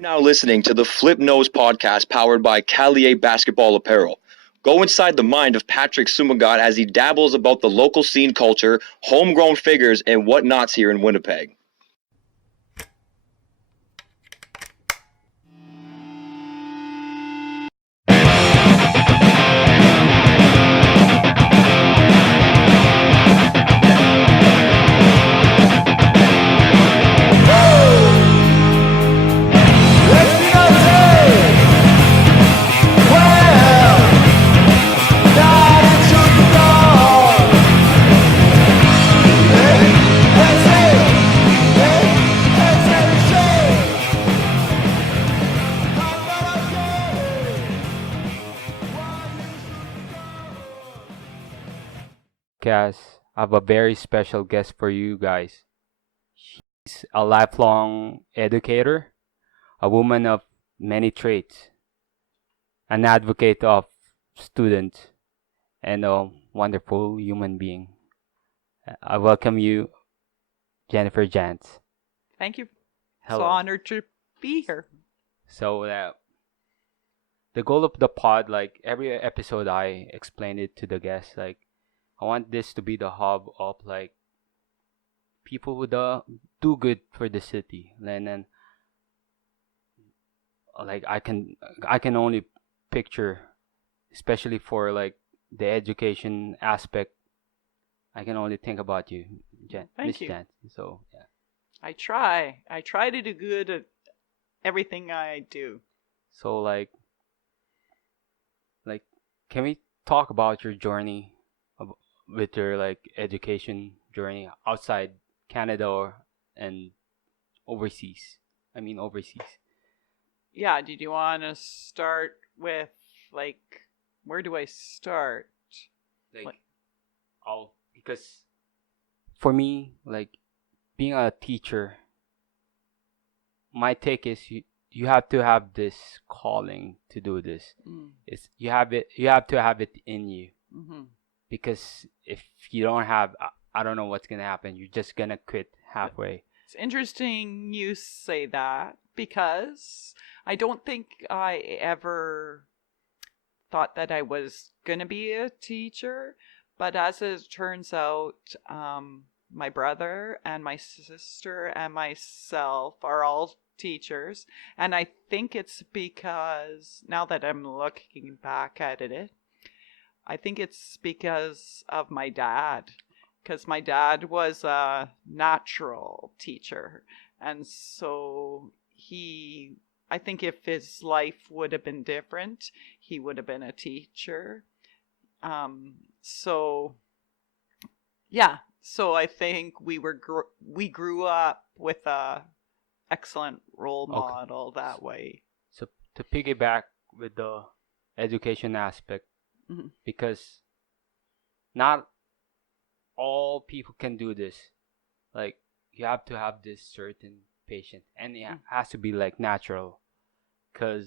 Now listening to the Flip Nose podcast powered by Callier Basketball Apparel. Go inside the mind of Patrick Sumugat as he dabbles about the local scene culture, homegrown figures, and whatnots here in Winnipeg. I have a very special guest for you guys. She's a lifelong educator, a woman of many traits, an advocate of students, and a wonderful human being. I welcome you, Jennifer Jantz. Thank you. Hello. So honored to be here. So the goal of the pod, like every episode, I explain it to the guests. Like I want this to be the hub of like people who do good for the city, and then like I can only picture, especially for like the education aspect. I can only think about you, Thank Miss you. Jan. So yeah. I try to do good at everything I do. So like, can we talk about your journey with your like education journey outside Canada and overseas? I mean overseas. Yeah, did you want to start with like where do I start? Like, because for me, like being a teacher, my take is you have to have this calling to do this. It's you have to have it in you. Mm-hmm. Because if you don't have, I don't know what's gonna happen. You're just gonna quit halfway. It's interesting you say that because I don't think I ever thought that I was gonna be a teacher, but as it turns out, my brother and my sister and myself are all teachers, and I think it's because now that I'm looking back at it, I think it's because of my dad, because my dad was a natural teacher, and so I think if his life would have been different, he would have been a teacher. So yeah, so I think we grew up with a excellent role model that way. So to piggyback with the education aspect, because not all people can do this. Like you have to have this certain patience, and it has to be like natural, because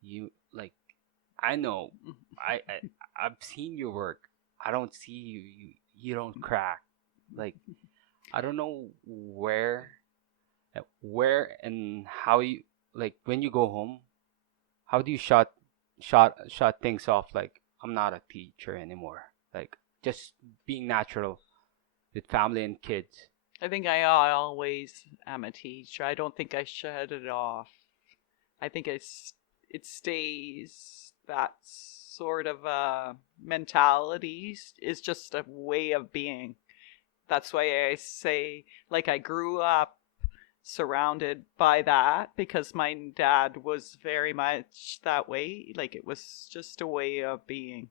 you like I know I've seen your work. I don't see you don't crack. Like I don't know where and how you like when you go home. How do you shut things off? Like I'm not a teacher anymore. Like just being natural with family and kids. I think I always am a teacher. I don't think I shut it off. I think it stays. That sort of mentality is just a way of being. That's why I say, like, I grew up surrounded by that because my dad was very much that way. Like, it was just a way of being.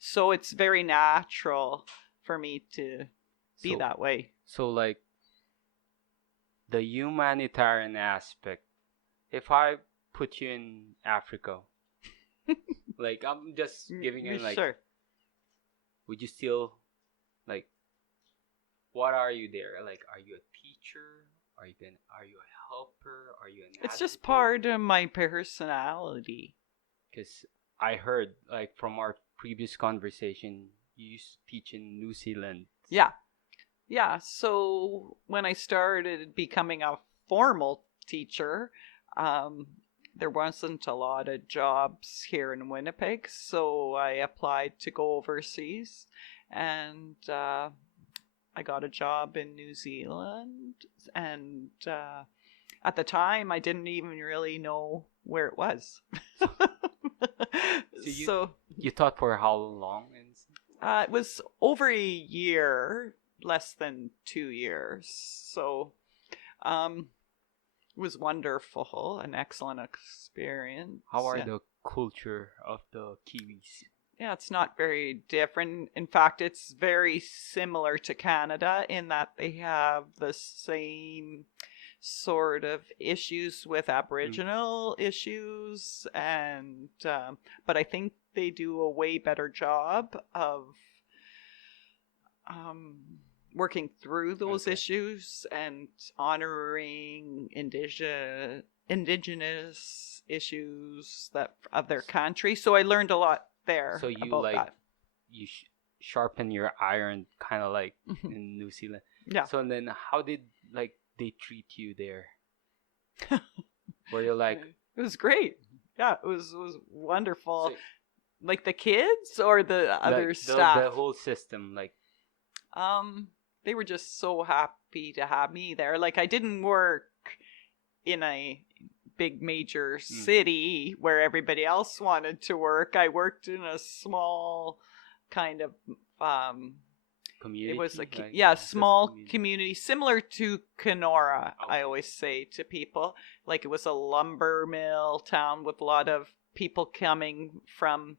So it's very natural for me to be that way. So, like, the humanitarian aspect, if I put you in Africa, like, I'm just giving you, like, sure. Would you still, like, what are you there? Like, are you a teacher? Are you a helper? Are you an It's advocate? just part of my personality. Because I heard, like, from our previous conversation, you used to teach in New Zealand. Yeah. So when I started becoming a formal teacher. There wasn't a lot of jobs here in Winnipeg, so I applied to go overseas, and I got a job in New Zealand. And at the time, I didn't even really know where it was. So you taught for how long? It was over a year, less than 2 years. So it was wonderful, an excellent experience. How are the culture of the Kiwis? Yeah, it's not very different. In fact, it's very similar to Canada in that they have the same sort of issues with Aboriginal issues, and but I think they do a way better job of working through those issues and honoring indigenous issues that of their country. So I learned a lot there. So you about that. you sharpen your iron, kind of like in New Zealand. Yeah. So then, how did they treat you there? Were you like? It was great. Yeah, it was wonderful. So, like the kids or the other staff? The whole system, like. They were just so happy to have me there. Like, I didn't work in a big major city where everybody else wanted to work. I worked in a small kind of community. It was a small community similar to Kenora. Okay. I always say to people, like, it was a lumber mill town with a lot of people coming from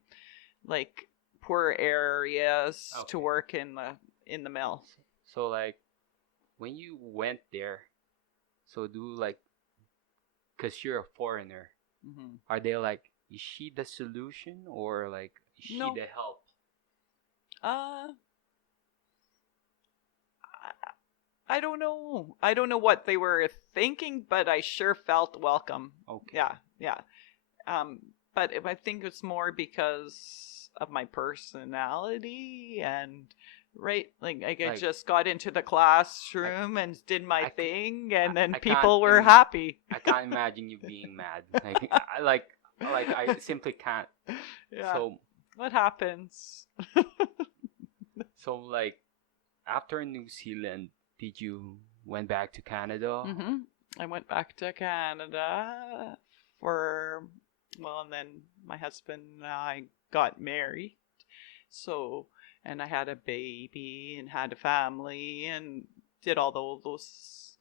like poor areas to work in the mill. So like when you went there, so because you're a foreigner, are they like, is she the solution or like is she the help? I don't know. I don't know what they were thinking, but I sure felt welcome. Okay. Yeah. But I think it's more because of my personality and I just got into the classroom and did my thing, and then people were happy. I can't imagine you being mad. I simply can't. Yeah. So what happens? So like after New Zealand, did you went back to Canada? I went back to Canada and then my husband and I got married. So, and I had a baby and had a family and did all those,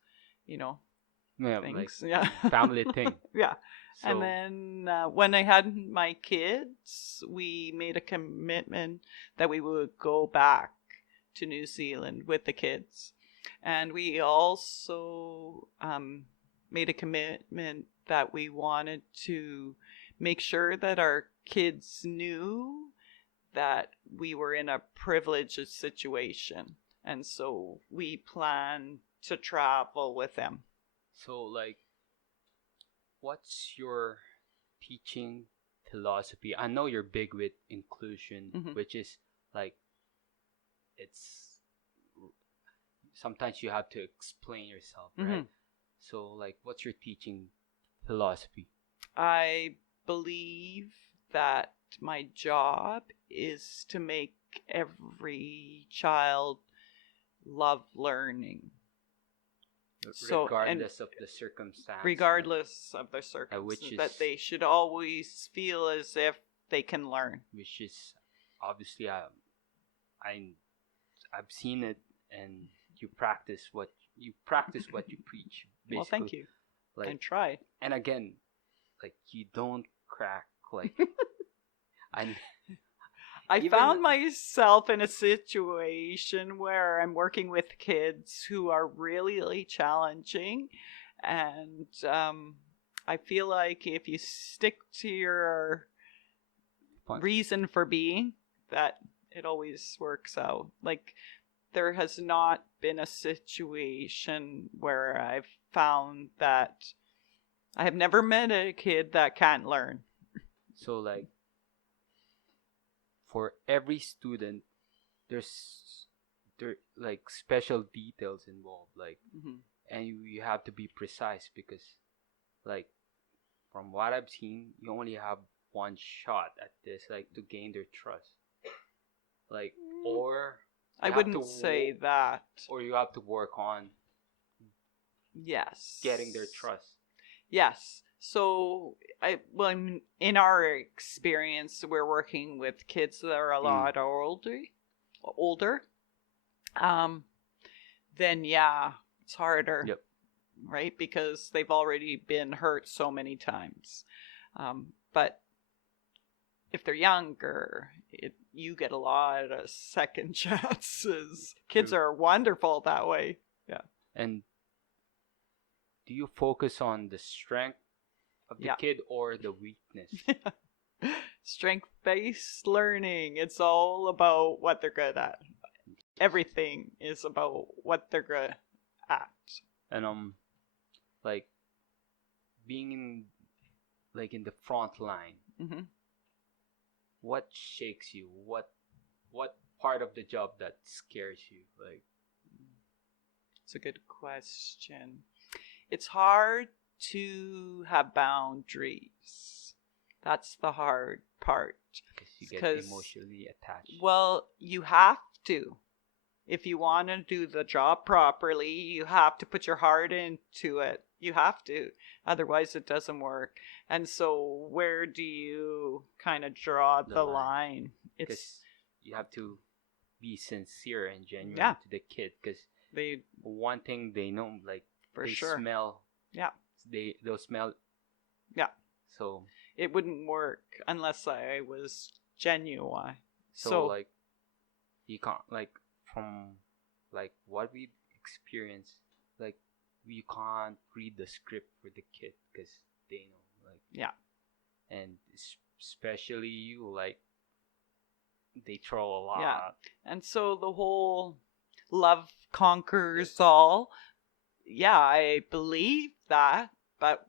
things. Family thing. Yeah. So, and then when I had my kids, we made a commitment that we would go back to New Zealand with the kids. And we also made a commitment that we wanted to make sure that our kids knew that we were in a privileged situation. And so we plan to travel with them. So like, what's your teaching philosophy? I know you're big with inclusion, which is like, it's sometimes you have to explain yourself, right? So like, what's your teaching philosophy? I believe that my job is to make every child love learning. Regardless of the circumstance. Regardless of the circumstance. That they should always feel as if they can learn. Which is, obviously, I've seen it, and you practice what you preach, basically. Well, thank you. And try. And again, like, you don't crack, like... I found myself in a situation where I'm working with kids who are really, really challenging, and I feel like if you stick to your reason for being, that it always works out. Like, there has not been a situation where I've found that I have never met a kid that can't learn. So, like, for every student, there like special details involved, like, and you have to be precise because like from what I've seen, you only have one shot at this, like to gain their trust. Like, or I you have wouldn't to say that. or you have to work on Yes. getting their trust. Yes. So in our experience, we're working with kids that are a lot older. Then yeah, it's harder. Yep. Right? Because they've already been hurt so many times. But if they're younger, you get a lot of second chances. Kids True. are wonderful that way. Yeah. And do you focus on the strength of the kid or the weakness? Strength-based learning. It's all about what they're good at. Everything is about what they're good at. And like being in the front line. Mm-hmm. What shakes you? What part of the job that scares you? Like, it's a good question. It's hard to have boundaries. That's the hard part. Because you get emotionally attached. Well, you have to. If you want to do the job properly, you have to put your heart into it. You have to. Otherwise, it doesn't work. And so where do you kind of draw the line? Because you have to be sincere and genuine to the kid. Because one thing they know, like, for they sure. smell. Yeah. They'll smell. Yeah. So it wouldn't work unless I was genuine. So like, you can't, like, from like what we've experienced, like, you can't read the script for the kid because they know, like, and especially you, like, they throw a lot. And so the whole love conquers all. Yeah, I believe that, but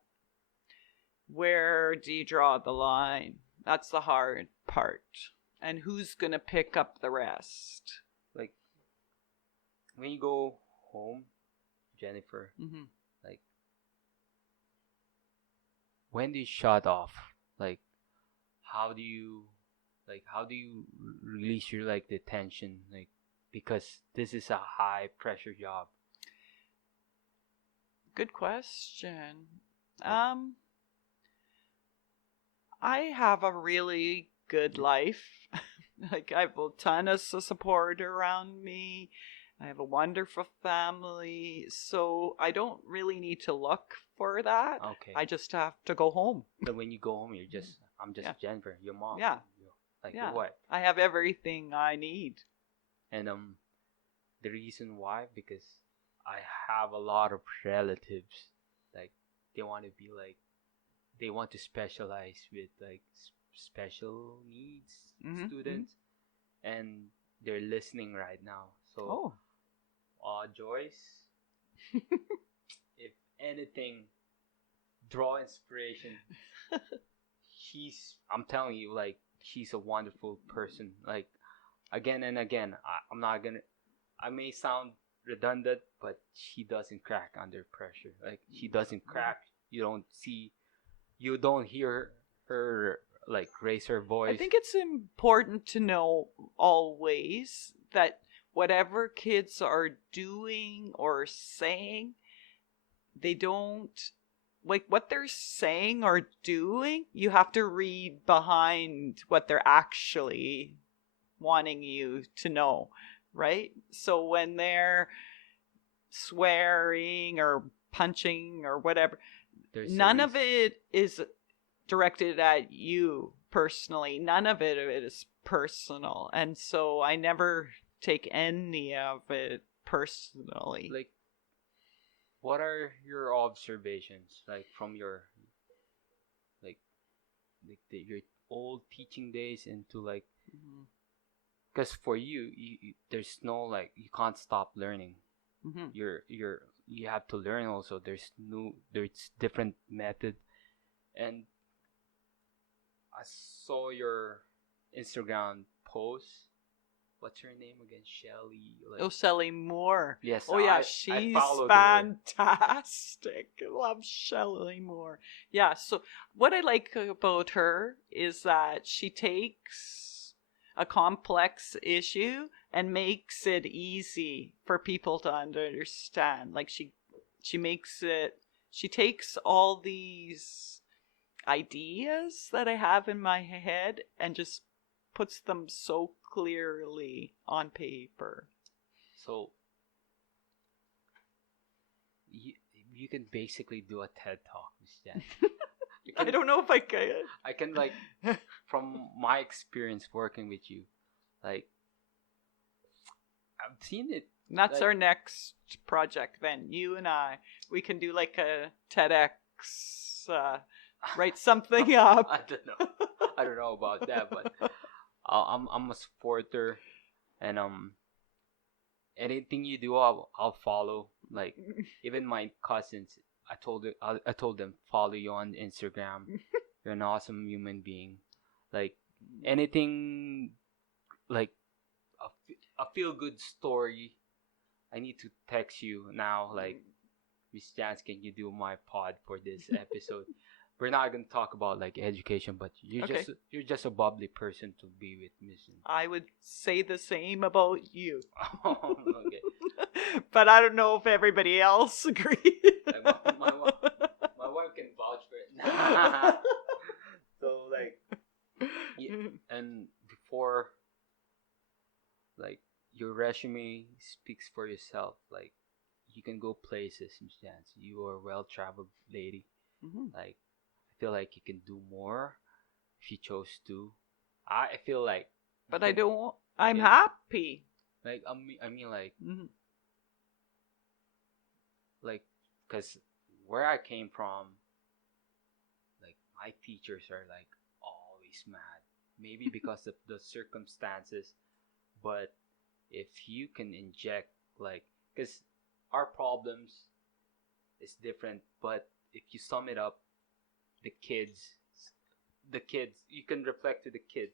where do you draw the line? That's the hard part. And who's gonna pick up the rest? Like, when you go home, Jennifer, like, when do you shut off? Like, how do you release your, like, the tension? Like, because this is a high pressure job. Good question. I have a really good life. Like, I have a ton of support around me. I have a wonderful family. So I don't really need to look for that. Okay. I just have to go home. So when you go home, I'm just Jennifer, your mom. Yeah. Like, what? I have everything I need. And the reason why, because I have a lot of relatives, like, they want to specialize with, like, special needs students, and they're listening right now. So, Joyce, if anything, draw inspiration. I'm telling you, like, she's a wonderful person. Like, again and again, I may sound redundant, but she doesn't crack under pressure. Like, she doesn't crack. You don't hear her, like, raise her voice. I think it's important to know always that whatever kids are doing or saying, they don't, like, what they're saying or doing, you have to read behind what they're actually wanting you to know, right? So when they're swearing or punching or whatever, none of it is directed at you personally. None of it is personal. And so I never take any of it personally. Like, what are your observations, like, from your, like your old teaching days into, like, because for you, there's no, like, you can't stop learning. You have to learn also. There's different method. And I saw your Instagram post, what's her name again? Shelly. Oh, Shelley Moore. Yes. Oh yeah, I she's followed her. fantastic. I love Shelley Moore. Yeah, so what I like about her is that she takes a complex issue and makes it easy for people to understand. Like she takes all these ideas that I have in my head and just puts them so clearly on paper. So you can basically do a TED talk, Miss Jan. I don't know if I could. I can, like, from my experience working with you, like, I've seen it. That's like, our next project then. You and we can do like a TEDx, write something up. I don't know about that, but I'm a supporter, and anything you do, I'll follow. Like, even my cousins, I told them, follow you on Instagram. You're an awesome human being. Like, anything, like a feel good story, I need to text you now. Like, Miss Jantz, can you do my pod for this episode? We're not gonna talk about like education, but you're just a bubbly person to be with, Miss. I would say the same about you. Okay. But I don't know if everybody else agrees. Like, my wife can vouch for it. So, like, and before, like, your resume speaks for yourself. Like, you can go places, Miss Jantz. You are a well-traveled lady. Mm-hmm. Like, I feel like you can do more if you chose to. I feel like, but I don't. I'm happy. like, I mean, like, mm-hmm. like, cause where I came from, like, my teachers are like always mad. Maybe because of the circumstances, but if you can inject, like, cause our problems is different, but if you sum it up, the kids, you can reflect to the kid,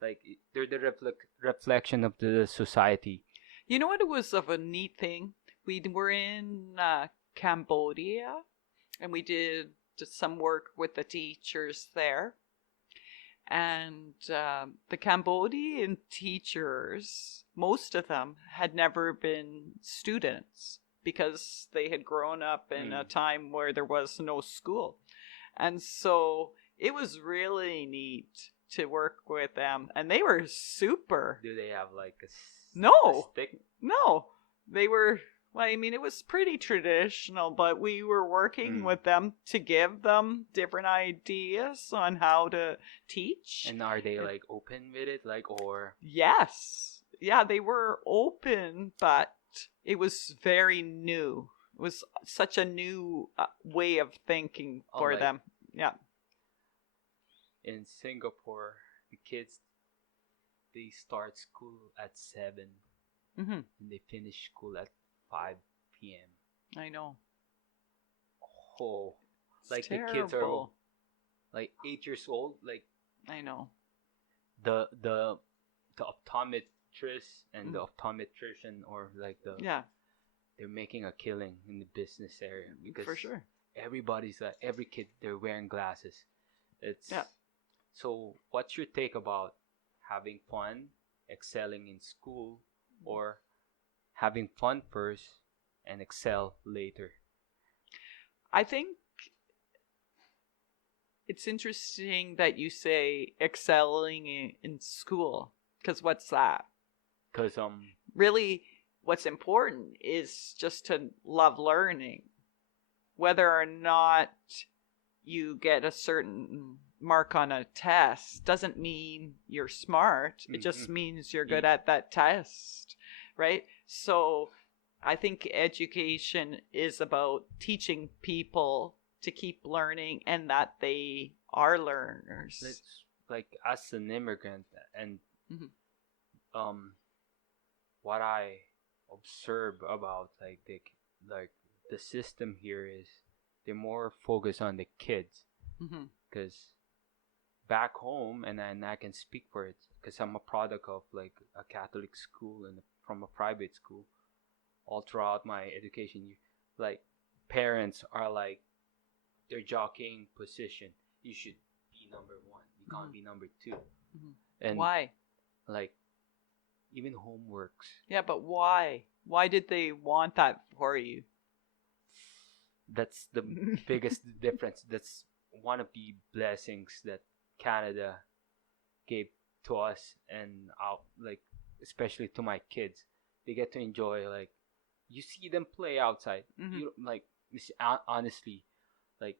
like, they're the reflection of the society. You know what? It was of a neat thing. We were in Cambodia, and we did some work with the teachers there. And the Cambodian teachers, most of them had never been students because they had grown up in a time where there was no school. And so it was really neat to work with them. And they were super. Do they have like a stick? No. They were, well, I mean, it was pretty traditional, but we were working with them to give them different ideas on how to teach. And are they like open with it, like, or? Yes. Yeah, they were open, but it was very new. It was such a new way of thinking for them. Yeah. In Singapore, the kids, they start school at 7. Mm-hmm. And they finish school at 5 p.m. I know. Oh, it's like terrible. The kids are like 8 years old. Like, I know. The optometrist and the optometrician, or like they're making a killing in the business area, because for sure everybody's every kid, they're wearing glasses. So what's your take about having fun, excelling in school, or having fun first and excel later? I think it's interesting that you say excelling in school, because what's that? Because really, what's important is just to love learning. Whether or not you get a certain mark on a test doesn't mean you're smart. It just means you're good at that test, right? So I think education is about teaching people to keep learning and that they are learners. It's like, as an immigrant, and what I observe about like the system here is they're more focused on the kids, because back home, and I can speak for it, because I'm a product of like a Catholic school and from a private school. All throughout my education, like parents are like, they're jockeying position. You should be number one. You can't be number two. And why? like even homeworks. Yeah, but why? Why did they want that for you? That's the biggest difference. That's one of the blessings that Canada gave to us and out, like especially to my kids. They get to enjoy, like you see them play outside. You like honestly, like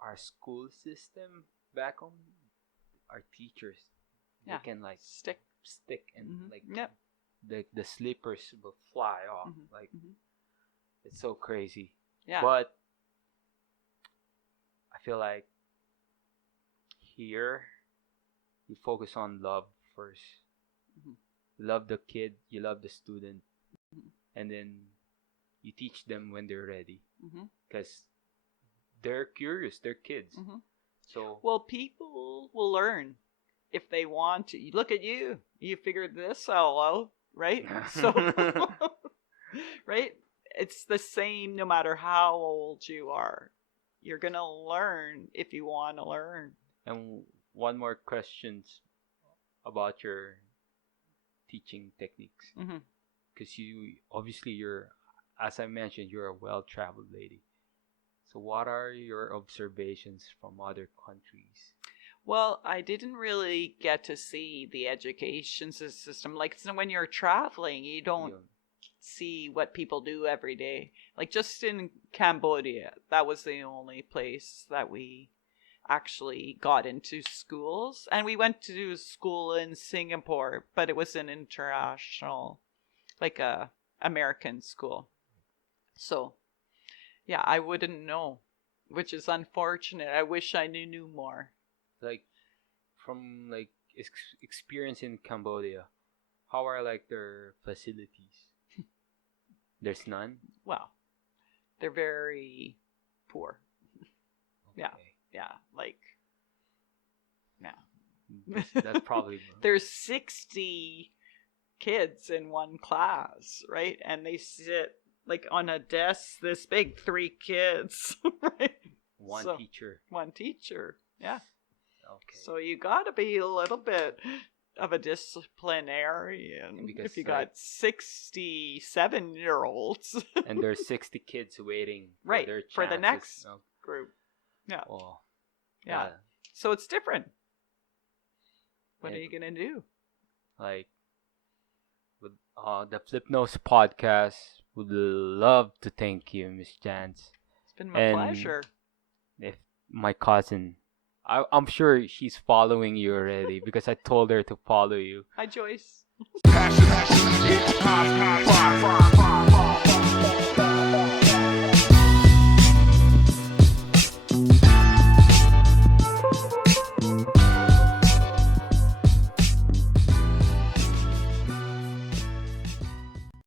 our school system back home, our teachers, they can like stick and like the slippers will fly off. Like it's so crazy. Yeah. But I feel like here you focus on love first. You love the kid, you love the student, and then you teach them when they're ready. Because they're curious, they're kids. So well, people will learn if they want to. Look at you. You figured this all out, right? So right? It's the same no matter how old you are. You're going to learn if you want to learn. And one more question about your teaching techniques. Because you're, as I mentioned, you're a well-traveled lady. So what are your observations from other countries? Well, I didn't really get to see the education system. Like, so when you're traveling, you don't see what people do every day. Like just in Cambodia, that was the only place that we actually got into schools. And we went to school in Singapore, but it was an international, like a American school. So yeah, I wouldn't know, which is unfortunate. I wish I knew more. Like from like experience in Cambodia, how are like their facilities? There's none? Well, they're very poor. Okay. Yeah, like, That's probably... There's 60 kids in one class, right? And they sit like on a desk this big, 3 kids, right? One teacher. One teacher, yeah. Okay. So you gotta be a little bit of a disciplinarian because if you got 67-year-olds. And there's 60 kids waiting right, for their for the next no? group. Yeah. Oh, yeah. So it's different. What are you going to do? Like, with the Flip Nose podcast, would love to thank you, Miss Jantz. It's been my pleasure. If my cousin... I'm sure she's following you already because I told her to follow you. Hi, Joyce.